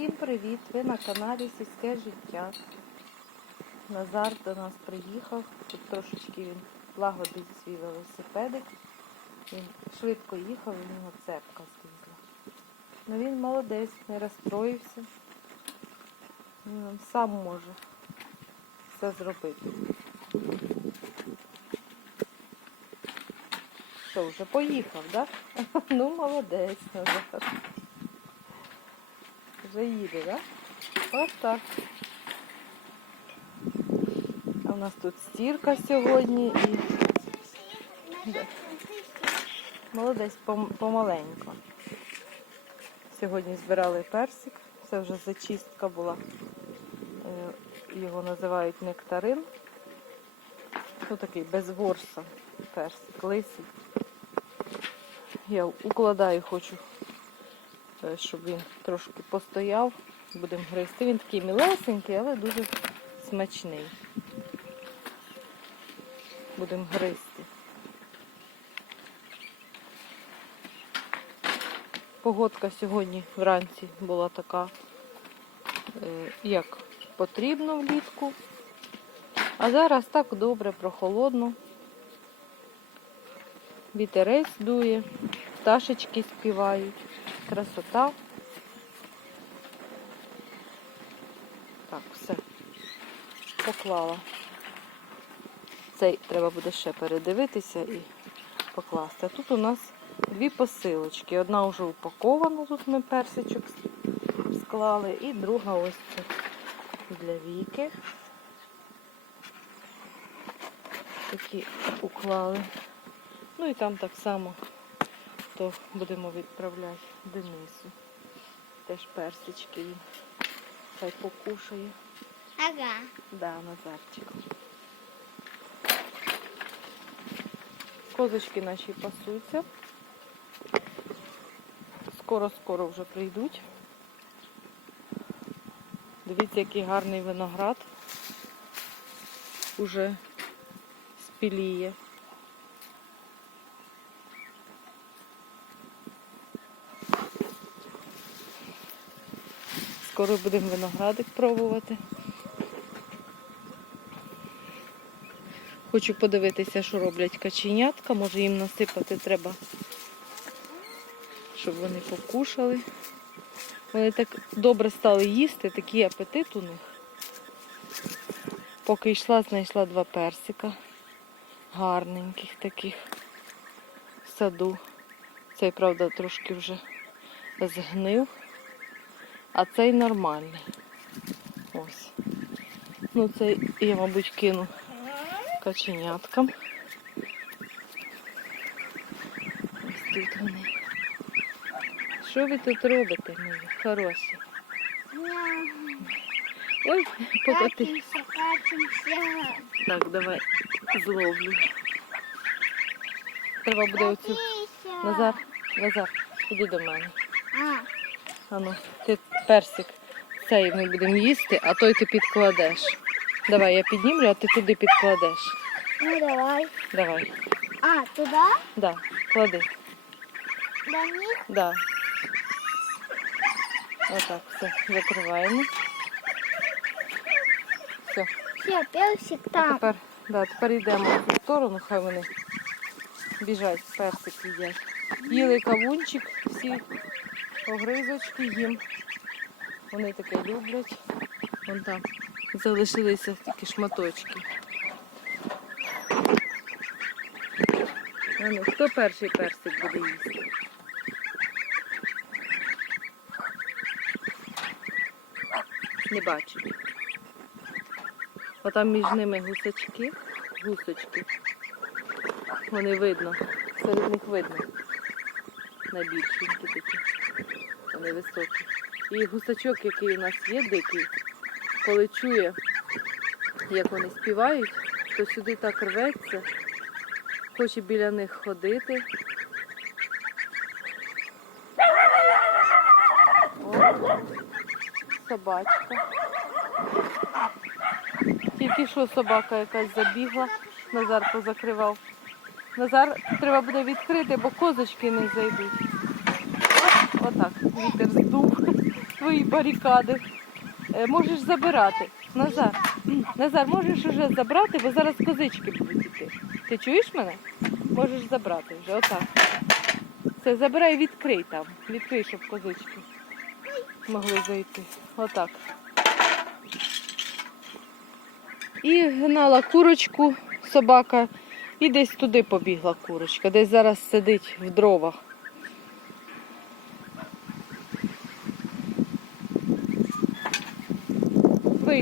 Всім привіт! Ви на каналі Сільське життя. Назар до нас приїхав. Тут трошечки він лагодить свій велосипедик. Він швидко їхав, в нього цепка злізла. Ну він молодець, не розстроївся. Він сам може все зробити. Що, вже поїхав, так? Да? Ну, молодець, Назар. Вже їде, так? Да? Ось так. А у нас тут стірка сьогодні і молодець помаленько. Сьогодні збирали персик. Це вже зачистка була. Е, Його називають нектарин. Ну такий без ворса персик, лисий. Я укладаю, хочу, щоб він трошки постояв. Будемо гризти. Він такий мілесенький, але дуже смачний. Будемо гризти. Погодка сьогодні вранці була така, е, як потрібно влітку. А зараз так добре, прохолодно. Вітерець дує, пташечки співають. Красота. Так, все. Поклала. Цей треба буде ще передивитися і покласти. Тут у нас дві посилочки. Одна вже упакована, тут ми персичок склали, і друга ось це для віки. Такі уклали. Ну і там так само, то будемо відправляти Денису. Теж персички він. Хай покушає. Ага. Да, Назарчик. Козочки наші пасуться. Скоро-скоро вже прийдуть. Дивіться, який гарний виноград. Уже спіліє. Скоро будемо виноградик пробувати. Хочу подивитися, що роблять каченятка. Може їм насипати треба, щоб вони покушали. Вони так добре стали їсти, такий апетит у них. Поки йшла, знайшла два персика. Гарненьких таких в саду. Цей, правда, трошки вже згнив, а цей нормальний. Ось. Ну, цей я, мабуть, кину каченяткам. Ось тут вони. Що ви тут робите, мої хороші? Ой, катимся. Так, давай зловлю. Треба буде оцю. Назар, Назар, іди до мене. А, Ану, ти персик цей ми будемо їсти, а той ти підкладеш. Давай, я піднімлю, а ти туди підкладеш. ну давай. Давай. А, туда? Да, клади. До них? Да. Отак, все, закриваємо. Все. Все, персик А там. тепер, да, тепер йдемо в цю сторону, хай вони біжать, персик їдять. Їли кавунчик, всі огризочки їм. Вони таке люблять. Вон там залишилися тільки шматочки. Ну, хто перший персик буде їсти? Не бачу. Отам між ними гусачки, гусочки. Вони видно, серед них видно. Найбільшенькі такі. Вони. І гусачок, який у нас є дикий, коли чує, як вони співають, то сюди так рветься, хоче біля них ходити. Собачка. Тільки що собака якась забігла, Назар позакривав. Назар треба буде відкрити, бо козочки не зайдуть. Отак, вітер здув. твої барикади. Е, Можеш забирати. Назар, Назар, можеш уже забрати, бо зараз козички будуть йти. Ти чуєш мене? Можеш забрати вже, отак. Все, забирай, відкрий там. Відкрий, щоб козички могли зайти. Отак. І гнала курочку собака, і десь туди побігла курочка, десь зараз сидить в дровах.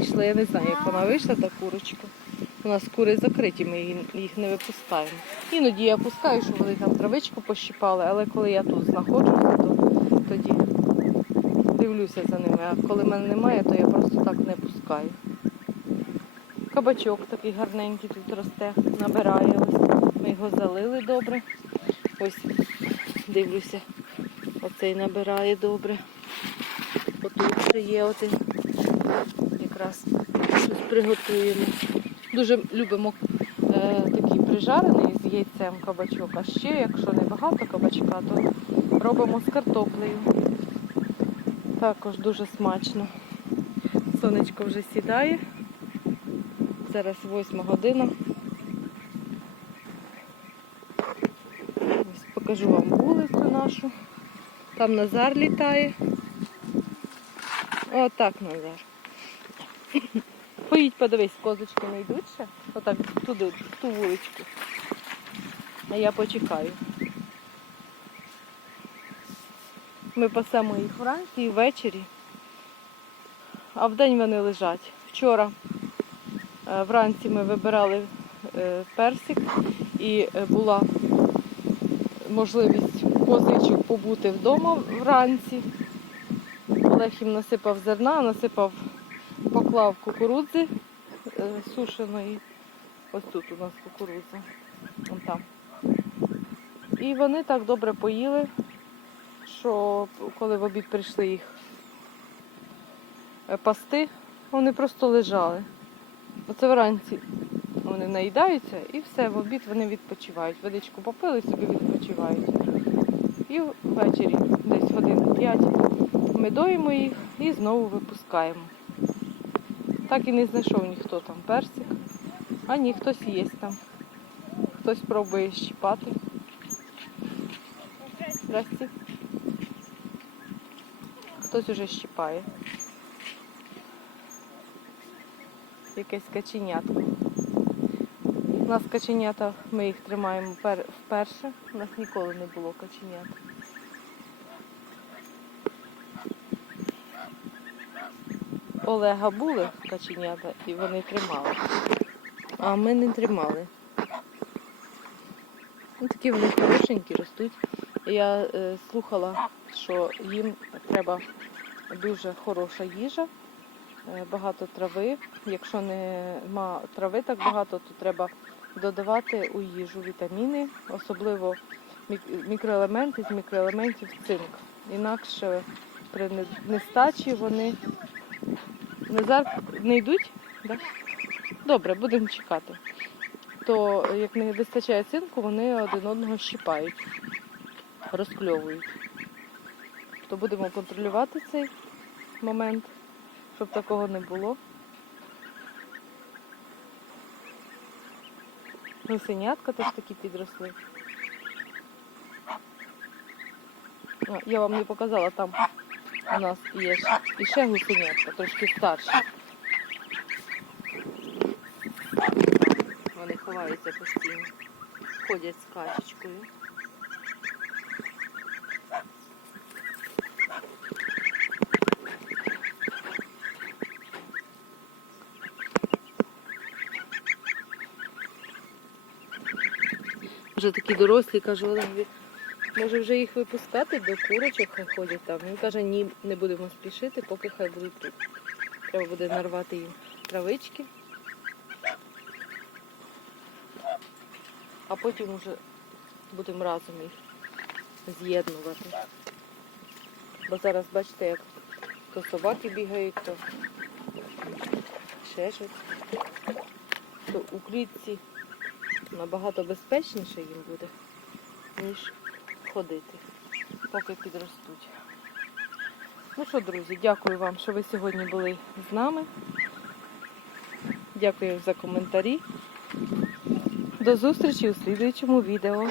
Вийшла, я не знаю, як вона вийшла, та курочка. У нас кури закриті, ми їх- не випускаємо. Іноді я пускаю, щоб вони там травичку пощипали, але коли я тут знаходжуся, то тоді дивлюся за ними. А коли мене немає, то я просто так не пускаю. Кабачок такий гарненький тут росте, набирає. Ми його залили добре. Ось дивлюся, оцей набирає добре. Отут ще є один. Якраз щось приготуємо. Дуже любимо е, такий прижарений з яйцем кабачок. А ще, якщо не багато кабачка, то робимо з картоплею. Також дуже смачно. Сонечко вже сідає. Зараз 8 година. Ось покажу вам вулицю нашу. Там Назар літає. Отак Назар. Поїдь, подивись, козочки не йдуть ще. Отак туди, в ту вуличку. А я почекаю. Ми пасемо їх вранці і ввечері, а вдень вони лежать. Вчора е, вранці ми вибирали е, персик і е, була можливість козичок побути вдома вранці. Олег їм насипав зерна, насипав, поклав кукурудзи е, сушеної. Ось тут у нас кукурудза. Вон там. І вони так добре поїли, що коли в обід прийшли їх е, пасти, вони просто лежали. Оце вранці вони наїдаються і все, в обід вони відпочивають. Водичку попили, собі відпочивають. І ввечері, десь годин 5, ми доїмо їх і знову випускаємо. Так і не знайшов ніхто там персик. А ні, хтось є там. Хтось пробує щіпати. Здрасте. Хтось уже щіпає. Якесь каченятко. У нас каченята, ми їх тримаємо вперше. У нас ніколи не було каченят. Олега були каченята і вони тримали. А ми не тримали. Ну, такі вони хорошенькі ростуть. Я е, слухала, що їм треба дуже хороша їжа, е, багато трави. Якщо нема трави так багато, то треба додавати у їжу вітаміни, особливо мікроелементи з мікроелементів цинк. Інакше при нестачі вони Назар не йдуть? Да? Добре, будемо чекати. То як не вистачає цинку, вони один одного щипають, розкльовують. То будемо контролювати цей момент, щоб такого не було. Гусенятка теж такі підросли. Я вам не показала, там у нас є і ще гусенятка, трошки старші. Вони ховаються постійно. Ходять з качечкою. Вже такі дорослі, кажу, Олегові, може вже їх випускати до курочок, хай ходять там. Він каже, ні, не будемо спішити, поки хай будуть тут. Треба буде нарвати їм травички. А потім вже будемо разом їх з'єднувати. Бо зараз бачите, як то собаки бігають, то ще. То у клітці набагато безпечніше їм буде, ніж ходити, поки підростуть. Ну що, друзі, дякую вам, що ви сьогодні були з нами. Дякую за коментарі. До зустрічі у слідуючому відео.